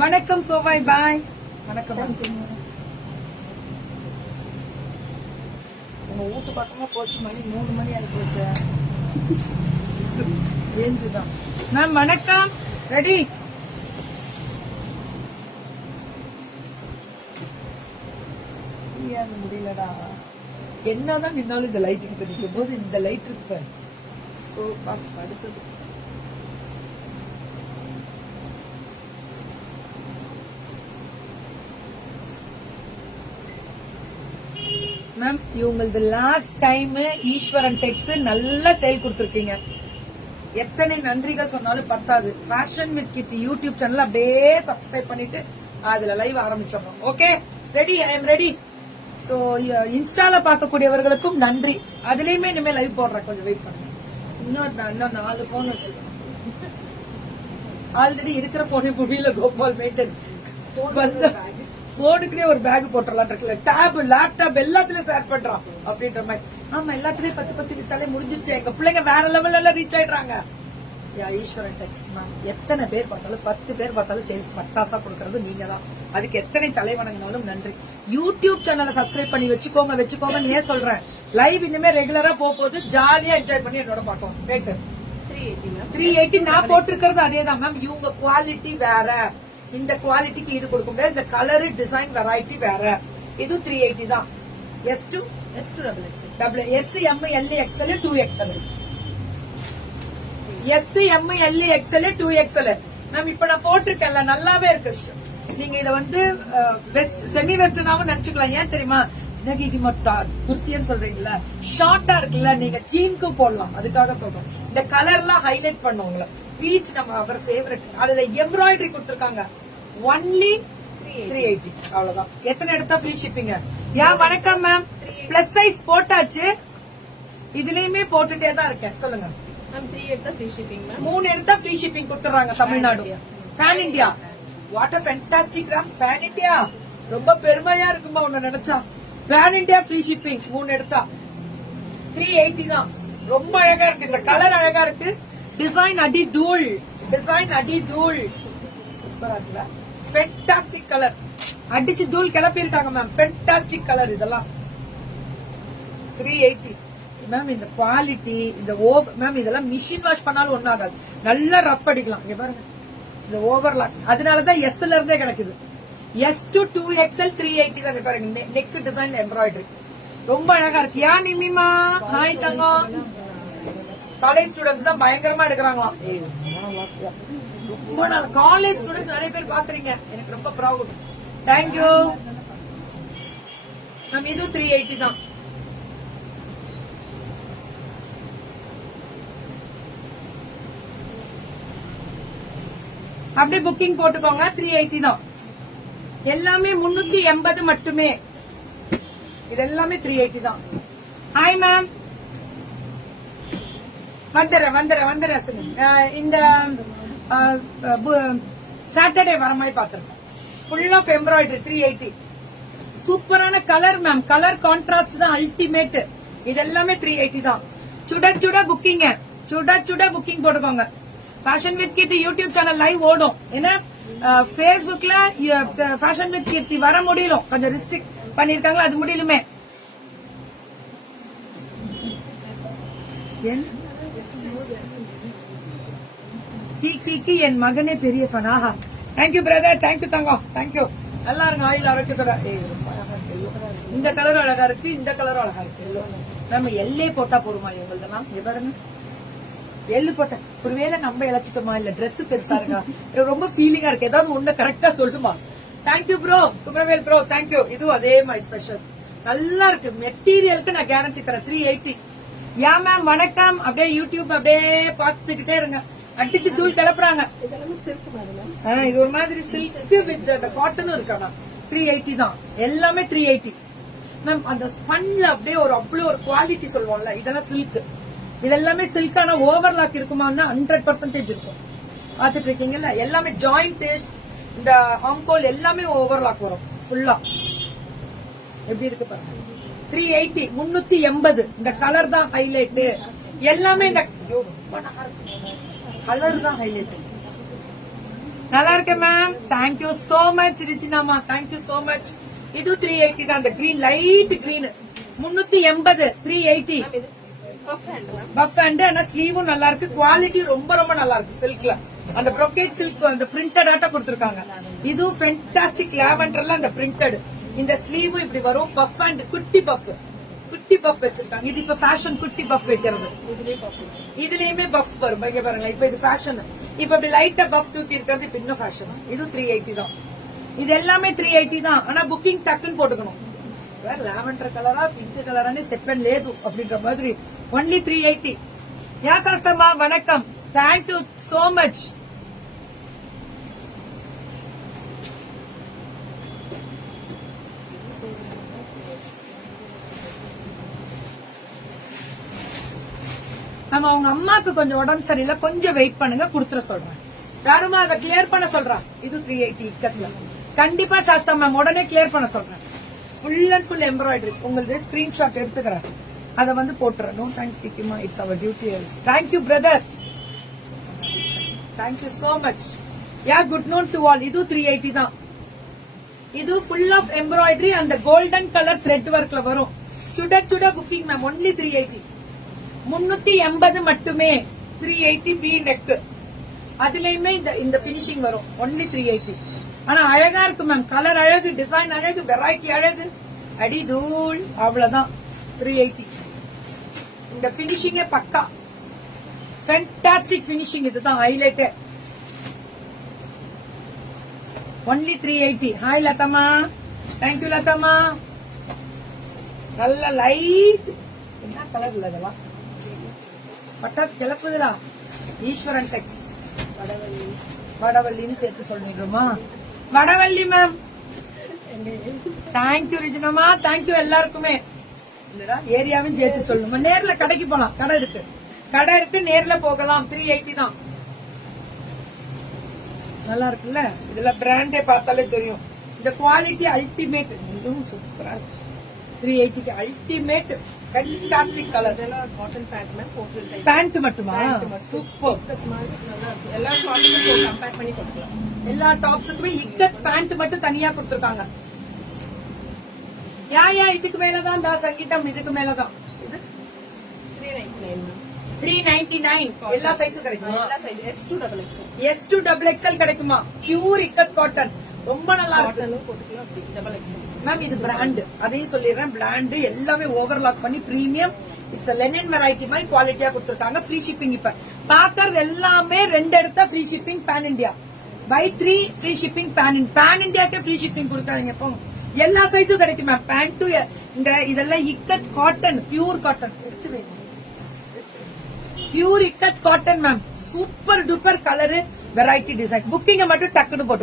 வணக்கம் கோவாய் பாய். வணக்கம். உங்க வீட்டு பக்கமா போச்சு, மணி 3 மணி ஆகி போச்சு. ரேஞ்சுதான் மேம். வணக்கம். ரெடி? முடியலடா. என்னதான் நின்னாலும் இந்த லைட் கிட்ட நிற்கும் போது இந்த லைட் இருக்கு. அடுத்தது மேம், இவங்களது லாஸ்ட் டைம் ஈஸ்வரன் டெக்ஸ் நல்ல சேல் கொடுத்திருக்கீங்க. எத்தனை நன்றிகள் சொன்னாலும் பத்தாது. Fashion with Keerthi YouTube channel அப்படியே சப்ஸ்கிரைப் பண்ணிட்டு அதுல லைவ் ஆரம்பிச்சோம். Okay, ready? I am ready. So இன்ஸ்டால பார்க்கக்கூடியவர்களுக்கும் நன்றி. அதுலயுமே இனிமே லைவ் போடுறேன், கொஞ்சம் வெயிட் பண்ணுங்க. இன்னும் 4 போன் வச்சிருக்கேன். ஆல்ரெடி இருக்கிற போனே முடியல. கோபால் மேட்டன் போனுக்குனே ஒரு பேக் போட்டுறலாம் இருக்குல்ல. டேப், லேப்டாப் எல்லாத்துலயும் ஷேர் பண்றான் அப்படின்ற மாதிரி. ஆமா, எல்லாத்துலயும் 10 வித்தாலே முடிஞ்சிருச்சு. எங்க பிள்ளைங்க வேற லெவல் எல்லாம் ரீச் ஆயிடுறாங்க. ஈஸ்வரன் டெக்ஸ் மேம், எத்தனை பேர் பார்த்தாலும் 10 பேர் பார்த்தாலும் சேல்ஸ் பட்டாசா கொடுக்கறது நீங்க தான். அதுக்கு எத்தனை தலைவணங்கினாலும் நன்றி. யூடியூப் சேனலை சப்ஸ்கிரைப் பண்ணி வச்சுக்கோங்க. ஏன் சொல்றேன், லைவ் இனிமே ரெகுலரா போகுது. ஜாலியா என்ஜாய் பண்ணி என்னோட பார்ப்போம். ரேட்டு 380. நான் போட்டிருக்கிறது அதே தான் மேம். இவங்க குவாலிட்டி வேற, இந்த குவாலிட்டிக்கு இது கொடுக்க முடியாது. இந்த கலரு, டிசைன், வெரைட்டி வேற. இது 380 தான். S2 double S M L XL 2XL. S M L XL 2XL. Ma'am, இப்ப நான் போட்டிருக்கேன்ல, நல்லாவே இருக்கு. நீங்க இத வந்து வெஸ்ட், செமி வெஸ்டர்னாவும் நினைச்சுக்கலாம். ஏன் தெரியுமா, குர்த்தின்னு சொல்றீங்களா, ஷார்ட்டா இருக்குல்ல, நீங்க ஜீனுக்கு போடலாம். அதுக்காக சொல்றேன். இந்த கலர்லாம் ஹைலைட் பண்ணுவாங்களா. பீச் நம்ம அவர் ஃபேவரட். அதுல எம்ப்ராய்டரி கொடுத்திருக்காங்க. ஒன்லி 380. அவ்வளவுதான். எத்தனை எடுத்தா ஃப்ரீ ஷிப்பிங்? வணக்கம் மேம். பிளஸ் சைஸ் போட்டாச்சு. இதுலயுமே போட்டுட்டே தான் இருக்கேன். சொல்லுங்க. 3 எடுத்தா ஃப்ரீ ஷிப்பிங் மேம். 3 எடுத்தா ஃப்ரீ ஷிப்பிங் கொடுத்துறாங்க. Tamil Nadu, pan India. What a fantastic Ram. Pan India ரொம்ப பெருமையா இருக்குமா உன்ன நினைச்சா. பேன் இண்டியா ஃப்ரீ ஷிப்பிங் 3 எடுத்தா 380 தான். ரொம்ப அழகா இருக்கு. இந்த கலர் அழகா இருக்கு. டிசைன் அடி தூள். சூப்பரா இருக்குல்ல. Fantastic colour. அடிச்சு தூள் கிளப்பிருக்காங்க மேம். Fantastic colour. இதெல்லாம் 380 மேம். இந்த குவாலிட்டி, இந்த மேம், இதெல்லாம் மிஷின் வாஷ் பண்ணாலும் ஒன்னாகாது. நல்லா ரஃப் அடிக்கலாம். இங்க பாருங்க, இந்த ஓவர்லாக். அதனாலதான் எஸ்ல இருந்தே கிடைக்குது. S2 2XL 380 தான். பாருங்க, நெக் டிசைன், எம்ப்ராய்டரி ரொம்ப அழகா இருக்கு. நிமிமா ஹாய் தங்கம். காலேஜ் ஸ்டூடெண்ட்ஸ் தான் பயங்கரமா எடுக்கிறாங்களாம். ரொம்ப நாள் காலேஜ் ஸ்டூடெண்ட்ஸ் நிறைய பேர் பாக்குறீங்க. எனக்கு ரொம்ப ப்ரௌட். Thank you ma'am. இது 380 தான். அப்படியே புக்கிங் போட்டுக்கோங்க. 380 தான். எல்லாமே 380 மட்டுமே. இது எல்லாமே 380 தான். Hi ma'am. வந்துடுறேன். இந்த சாட்டர்டே வர மாதிரி பாத்துருக்கேன். Full of embroidery 380. சூப்பரான கலர் மேம். கலர் கான்ட்ராஸ்ட் தான் அல்டிமேட். இது எல்லாமே 380 தான். சுட புக்கிங் போட்டுக்கோங்க. Fashion with Keerthi YouTube channel live ஓடும். ஏன்னா பேஸ்புக்ல ஃபேஷன் வித் கீர்த்தி வர முடியல, கொஞ்சம் ரிஸ்ட்ரிக்ட் பண்ணிருக்காங்களா, அது முடியலுமே. என் மகனே பெரிய ஃபன். ஆஹா, தேங்க்யூ பிரதர். தேங்க்யூ தங்கம். தேங்க்யூ. நல்லா இருங்க. ஆயில் ஆரோக்கியத்தோட. இந்த கலரும் அழகா இருக்கு, இந்த கலரும் அழகா இருக்கு. நம்ம எல்லே போட்டா போருமா இவங்களதெல்லாம்? பாருங்க, எள்ளு போட்ட. ஒருவேளை நம்ம இழைச்சிட்டோமா, இல்ல டிரெஸ் பெருசா இருக்கா, ரொம்ப ஃபீலிங்கா இருக்கு. ஏதாவது ஒண்ணு கரெக்டா சொல்லுமா. Thank you bro. Kumaravel bro, thank you. இதுவும் அதே மாதிரி ஸ்பெஷல். நல்லா இருக்கு. மெட்டீரியலுக்கு நான் கேரண்டி தரேன். 380. மேம் வணக்கம். அப்படியே யூடியூப் அப்படியே பாத்துக்கிட்டே இருங்க. அடிச்சு தூள் கிளப்புறாங்க. இது ஒரு மாதிரி சில்க் வித் காட்டனும் இருக்கா. 380 தான். எல்லாமே 380 மேம். அந்த ஸ்பன்ல அப்படியே அவ்வளவு ஒரு குவாலிட்டி சொல்லுவோம்ல, இதெல்லாம் சில்க். இது எல்லாமே சில்கான ஓவர்லாக் இருக்குமான்னா 100% இருக்கும். பாத்துட்டு இருக்கீங்கல்ல, எல்லாமே ஜாயிண்ட், இந்த ஆம்கோல் எல்லாமே ஓவர்லாக் வரும் ஃபுல்லா. எப்படி இருக்கு பாருங்க. 380 380. இந்த கலர் தான் ஹைலைட். எல்லாமே இந்த கலர் தான் ஹைலைட். நல்லா இருக்கேன் மேம். தேங்க்யூ சோ மச் ரிஜினாமா, தேங்க்யூ சோ மச். இது 380 தான், அந்த green light green 380 380 Puff hand, ma'am. Puff hand. ஆனா ஸ்லீவும் நல்லா இருக்கு, குவாலிட்டி ரொம்ப ரொம்ப நல்லா இருக்கு. சில்க்ல அந்த ப்ரொகேட் சில்க் அந்த பிரிண்டட் ஆட்டா கொடுத்திருக்காங்க. இது ஃபென்டாஸ்டிக் லாவெண்டர்ல அந்த பிரிண்டட். இந்த ஸ்லீவும் இப்படி வரும். பஃப் ஹேண்ட் குட்டி பஃப் வச்சிருக்காங்க. இது இப்ப ஃபேஷன் குட்டி பஃப் வைக்கிறது. இதுலயே puff. இதுலயுமே பஃப் வரும். இங்க பாருங்க, இப்ப இது ஃபேஷன். இப்ப இப்படி லைட்டா பஃப் தூக்கி இருக்கிறது இப்ப இன்னும் ஃபேஷன். இது 380 தான். இது எல்லாமே 380 தான். ஆனா புக்கிங் டக்குன்னு போட்டுக்கணும். வேற லாவெண்டர் கலரா பிங்க் கலரானே செப்பன் లేదు அப்படின்ற மாதிரி. ஒன்லி 380. யா சாஸ்திரமா வணக்கம், தேங்க்யூ சோ மச். நம்ம அவங்க அம்மாக்கு கொஞ்சம் உடம்பு சரியில்லை, கொஞ்சம் வெயிட் பண்ணுங்க, குடுத்துற சொல்றேன். யாருமா அதை கிளியர் பண்ண சொல்றா. இது 380 இக்கத்துல. கண்டிப்பா சாஸ்தா மேம் உடனே கிளியர் பண்ண சொல்றேன். Full and full embroidery. உங்களுக்கு ஸ்கிரீன்ஷாட் எடுத்துக்கிறேன், அதை வந்து போட்டுறேன். நோ தேங்க்ஸ் கிக்கிமா, it's our duty. Thank you brother, thank you so much. Yeah good known to all. இது 380 தான். இது ஃபுல் ஆஃப் எம்ப்ராய்டரி அந்த கோல்டன் கலர் த்ரெட் ஒர்க்ல வரும். சுட சுட புக்கிங் மேம். ஒன்லி 380. 380 மட்டுமே. 380 பி நெக். அதுலயுமே இந்த பினிஷிங் வரும். ஒன்லி 380. ஆனா அழகா இருக்கு மேம். கலர் அழகு, டிசைன் அழகு, வெரைட்டி அழகு, அடி தூள். அவ்வளவுதான் 380. இந்த பினிஷிங்கே பக்கா ஃபேண்டாஸ்டிக் பினிஷிங். இதுதான் ஹைலைட். ஒன்லி 380. ஹாய் லதமா, தேங்க்யூ லதமா. நல்ல லைட் என்ன கலர் இல்ல இதெல்லாம். பட்டாஸ் கிளப்புதுடா. ஈஸ்வரன் டெக்ஸ் வடவள்ளின்னு சேர்த்து சொல்லிடுமா. வடவள்ளி மேம், தேங்க்யூ ரிஜினமா, தேங்க்யூ எல்லாருக்குமே. ஏரியாவும் சேர்த்து சொல்லணுமா. நேர்ல கடைக்கு போலாம், கடை இருக்கு, நேர்ல போகலாம். 380 தான். நல்லா இருக்குல்ல. இதுல பிராண்டே பார்த்தாலே தெரியும். இந்த குவாலிட்டி அல்டிமேட். இதுவும் சூப்பரா இருக்கு. 380 அல்டிமேட் ஃபேண்டாஸ்டிக் கலர். இதெல்லாம் காட்டன் பேண்ட் மேம். போட்டு டைப் பேண்ட் மட்டுமா? சூப்பர். மாதிரி நல்லா இருக்கும். எல்லா காட்டனும் கம்பேர் பண்ணி கொடுக்கலாம். எல்லா டாப்ஸுக்குமே இக்கட் பேண்ட் மட்டும் தனியா கொடுத்திருக்காங்க. யா இதுக்கு மேலதான் சங்கீதம். இதுக்கு மேலதான் 399 மேம். 399. எல்லா சைஸும் கிடைக்குமா? எல்லா size H2 double XL. S2 double XL கிடைக்குமா? Pure ikat cotton. ரொம்ப நல்லா இருக்கு காட்டனும் போட்டுக்கலாம். அப்படி double XL. மேம். இது பிராண்ட், அதையும் சொல்லிடுறேன். பிராண்ட் எல்லாமே ஓவர்லாக் பண்ணி பிரீமியம். இட்ஸ் லெனின் வெரைட்டி மாதிரி குவாலிட்டியா கொடுத்திருக்காங்க. Free shipping. இப்ப பாக்குறது எல்லாமே 2 எடுத்தா free shipping pan India. Buy 3 free shipping pan இந்தியாக்கே ஃப்ரீ ஷிப்பிங் கொடுக்காதீங்க. இப்போ எல்லா சைஸும் கிடைக்கும் மேம். பேண்ட் இந்த இதெல்லாம் ikat cotton, pure cotton. Pure ikat cotton ma'am. Super duper colour, variety design. புக்கிங்க மட்டும் டக்குன்னு போட்டு